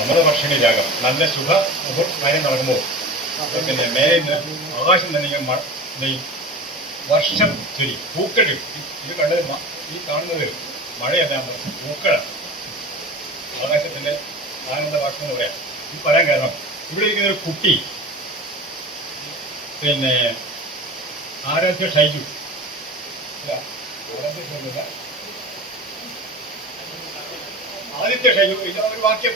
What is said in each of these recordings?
അമൃതവർഷിണി രാഗം നല്ല ശുഭ കാര്യം നടക്കുമ്പോൾ പിന്നെ മേലെ നിന്ന് ആകാശം തന്നെ ഈ വർഷം ചൊരി പൂക്കൾ ഇത് കണ്ടത് ഈ കാണുന്നത് മഴയല്ല പൂക്കളാണ് ആകാശത്തിന്റെ ആനന്ദ ഭാഷം എന്ന് പറയാം. ഇത് പറയാൻ കാരണം ഇവിടെ ഇരിക്കുന്ന ഒരു കുട്ടി പിന്നെ ആരാധ്യ ഷൈജു ആദിത്യ ഷൈജു ഒരു വാക്യം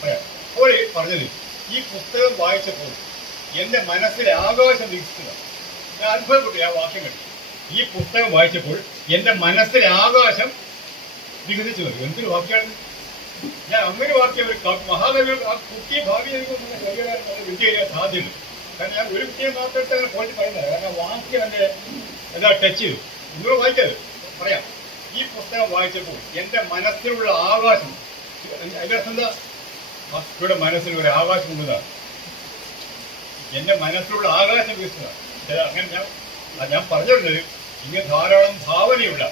പറയാം. അപ്പോൾ പറഞ്ഞത് ഈ പുസ്തകം വായിച്ചപ്പോൾ എന്റെ മനസ്സിലെ ആകാശം വികസിക്കുക. ഞാൻ അത്ഭുതപ്പെട്ടു ആ വാക്യം കണ്ടു. ഈ പുസ്തകം വായിച്ചപ്പോൾ എന്റെ മനസ്സിലെ ആകാശം വികസിച്ചു വരും. എന്തൊരു വാക്യാണ്! ഞാൻ അങ്ങനെ വാക്യം ഒരു മഹാകവികൾ ആ കുട്ടിയെ ഭാവി വിദ്യ ചെയ്യാൻ സാധ്യതയുണ്ട്. കാരണം ഞാൻ ഒരു കുട്ടിയെ മാത്രത്തെ പോയിട്ട് പറയുന്നത്. കാരണം വാക്യം എന്റെ എന്താ ടച്ച് ചെയ്തു. നിങ്ങൾ വായിക്കരുത് പറയാം. ഈ പുസ്തകം വായിച്ചപ്പോൾ എന്റെ മനസ്സിലുള്ള ആകാശം, അതിന്റെ അർത്ഥം എന്താ? ഭക്തിയുടെ മനസ്സിൽ ഒരു ആകാശം ഉള്ളതാണ്. എന്റെ മനസ്സിലുള്ള ആകാശം വികസിച്ചതാണ്. അങ്ങനെ ഞാൻ പറഞ്ഞിരുന്നത് ഇങ്ങനെ ധാരാളം ഭാവനയുള്ള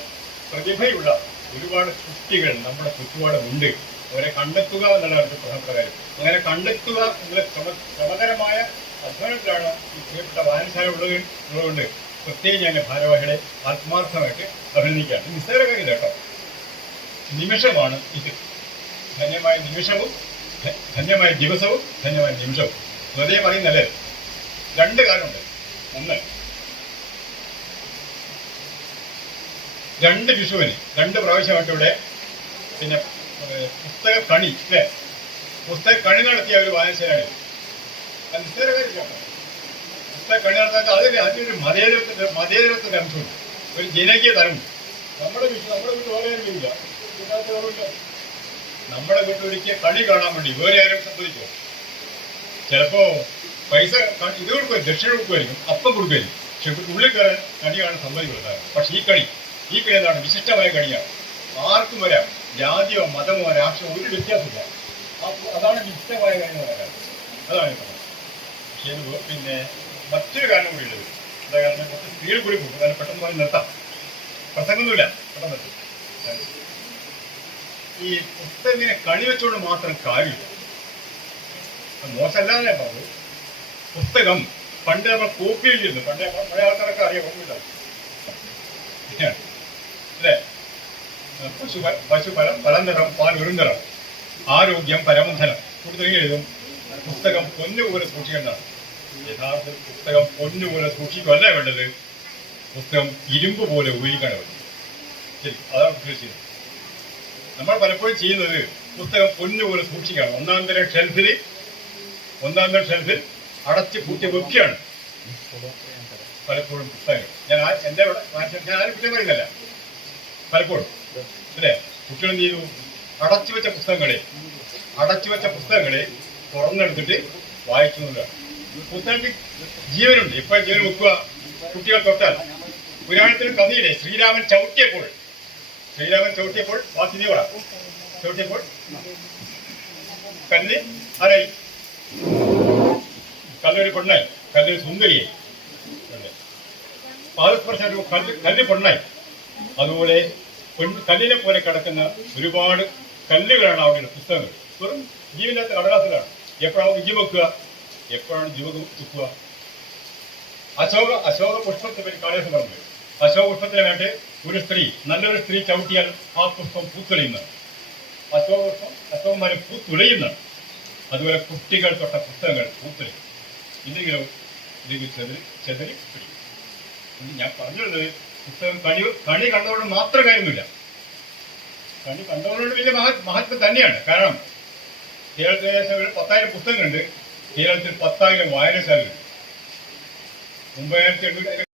പ്രതിഭയുള്ള ഒരുപാട് സൃഷ്ടികൾ നമ്മുടെ ചുറ്റുപാടുമുണ്ട്. അവരെ കണ്ടെത്തുക എന്നുള്ളതാണ് പ്രധാനപ്പെട്ട കാര്യം. അങ്ങനെ കണ്ടെത്തുക എന്നുള്ള ശ്രമകരമായ അധ്വാനത്തിലാണ് ഈ പ്രിയപ്പെട്ട വായനശാല ഉള്ളതുകൊണ്ട് പ്രത്യേകം ഞാൻ ഭാരവാഹികളെ ആത്മാർത്ഥമായിട്ട് അഭിനന്ദിക്കുകയാണ്. നിസ്സാര കാര്യം കേട്ടോ, നിമിഷമാണ് ഇത്. ധന്യമായ നിമിഷവും ധന്യമായ ദിവസവും ധന്യമായ നിമിഷവും വെറുതെ പറയുന്നല്ലേ. രണ്ട് കാര്യമുണ്ട്. ഒന്ന്, രണ്ട് വിഷുവിന് 2 പ്രാവശ്യമായിട്ട് ഇവിടെ പിന്നെ പുസ്തക കണി അല്ലേ, പുസ്തക കണി നടത്തിയ ഒരു വായനശാലയാണ്. നിസ്സാര കാര്യം. പുസ്തക കണി നടത്താൻ അതിലൊരു മതേതരത്തിന്റെ അംശമുണ്ട്, ഒരു ജനകീയ തലമുണ്ട്. നമ്മുടെ വീട്ടിൽ വേറെ ആരും ഇല്ല. നമ്മുടെ വീട്ടിൽ ഒരിക്കൽ കണി കാണാൻ വേണ്ടി വേറെ ആരും സംഭവിച്ചോ? ചിലപ്പോ പൈസ ഇത് കൊടുക്കുമായിരിക്കും, ദക്ഷിണ കൊടുക്കുമായിരിക്കും, അപ്പം കൊടുക്കുമായിരിക്കും. പക്ഷെ ഉള്ളിൽ കയറാൻ കണി കാണാൻ സമ്മതിക്കുന്നുണ്ടാകും. പക്ഷെ ഈ കണി എന്താണ്? വിശിഷ്ടമായ കണിയാണ്. ആർക്കും വരാം. ജാതിയോ മതമോ രാഷ്ട്രമോ ഒരു വ്യത്യാസമില്ല. അതാണ് വിശിഷ്ടമായ കണി എന്ന് പറയാൻ. അതാണ് പക്ഷേ പിന്നെ മറ്റൊരു കാരണം കൂടി ഉള്ളത്. എന്താ കാരണം? കുറച്ച് സ്ത്രീകൾ കൂടി പോകും. അതിന് പെട്ടെന്ന് പറഞ്ഞ് നിർത്താം. പ്രസംഗമൊന്നുമില്ല, പെട്ടെന്ന് നിർത്തും. ഈ പുസ്തകത്തിനെ കണി വെച്ചുകൊണ്ട് മാത്രം കാര്യമില്ല. മോശമല്ലാതെ പറഞ്ഞത്. പുസ്തകം പണ്ട് നമ്മൾ കോപ്പി ചെയ്തിരുന്നു. പണ്ട് പഴയ ആൾക്കാരൊക്കെ അറിയാം, ഓർമ്മയില്ല അല്ലേ? പശു പലം നിറം, പാൽ ഒരു നിറം, ആരോഗ്യം പരമധനം കൂടുതൽ എഴുതും. പുസ്തകം പൊന്നുപോലെ സൂക്ഷിക്കേണ്ടതാണ്. യഥാർത്ഥ പുസ്തകം പൊന്നുപോലെ സൂക്ഷിക്കുകയല്ല വേണ്ടത്, പുസ്തകം ഇരുമ്പ് പോലെ ഉപയോഗിക്കാണ് വേണ്ടത്. ശരി, അതാണ് ഉദ്ദേശിച്ചത്. നമ്മൾ പലപ്പോഴും ചെയ്യുന്നത് പുസ്തകം പൊന്നുപോലെ സൂക്ഷിക്കുകയാണ്. ഒന്നാം തരം ഷെൽഫിൽ അടച്ച് പൂട്ടി വെക്കുകയാണ് പലപ്പോഴും പുസ്തകങ്ങൾ. ഞാൻ ആരും കുറ്റം പറയുന്നില്ല. പലപ്പോഴും അല്ലേ, കുട്ടികൾ എന്ത് ചെയ്തു? അടച്ചു വെച്ച പുസ്തകങ്ങളെ തുറന്നെടുത്തിട്ട് വായിക്കുന്നതാണ്. പുസ്തകത്തിൽ ജീവനുണ്ട്. എപ്പോഴും ജീവൻ വെക്കുക. കുട്ടികൾ തൊട്ടാൽ പുരാണത്തിലും കഥയിലെ ശ്രീരാമൻ ചവിട്ടിയപ്പോൾ വാസുദേവ ചവിട്ടിയപ്പോൾ കല്ല് ആരായി? കല്ലൊരു പെണ്ണായി, കല്ലൊരു സുന്ദരിയായി. പാദസ്പർശം കല്ല് പെണ്ണായി. അതുപോലെ കല്ലിനെ പോലെ കിടക്കുന്ന ഒരുപാട് കല്ലുകളാണ് അവിടെയുള്ള പുസ്തകങ്ങൾ. വെറും ജീവനകത്ത് കടലാസിലാണ്. എപ്പോഴാണ് ജീവ വെക്കുക? എപ്പോഴാണ് ജീവ വെക്കുക? അശോക പുഷ്പത്തെ പറ്റി കാളേശം പറഞ്ഞു. അശോക പുഷ്പത്തിന് വേണ്ടി നല്ലൊരു സ്ത്രീ ചവിട്ടിയാൽ ആ പുഷ്പം പൂത്തുലയുന്നതാണ്. അശോകന്മാരെ പൂത്തുലയുന്നതാണ്. അതുപോലെ കുട്ടികൾ തൊട്ട പുസ്തകങ്ങൾ പൂത്തുലയും. ഇല്ലെങ്കിലോ ചെതറി പിടിക്കും. ഞാൻ പറഞ്ഞത് പുസ്തകം കണി കണ്ടതുകൊണ്ട് മാത്രം കാര്യമൊന്നുമില്ല. കണി കണ്ടതുകൊണ്ട് വലിയ മഹത്വം തന്നെയാണ്. കാരണം കേരളത്തിലെ 10,000 പുസ്തകങ്ങളുണ്ട്. കേരളത്തിൽ 10,000 വായനശാലകളുണ്ട്. 9,800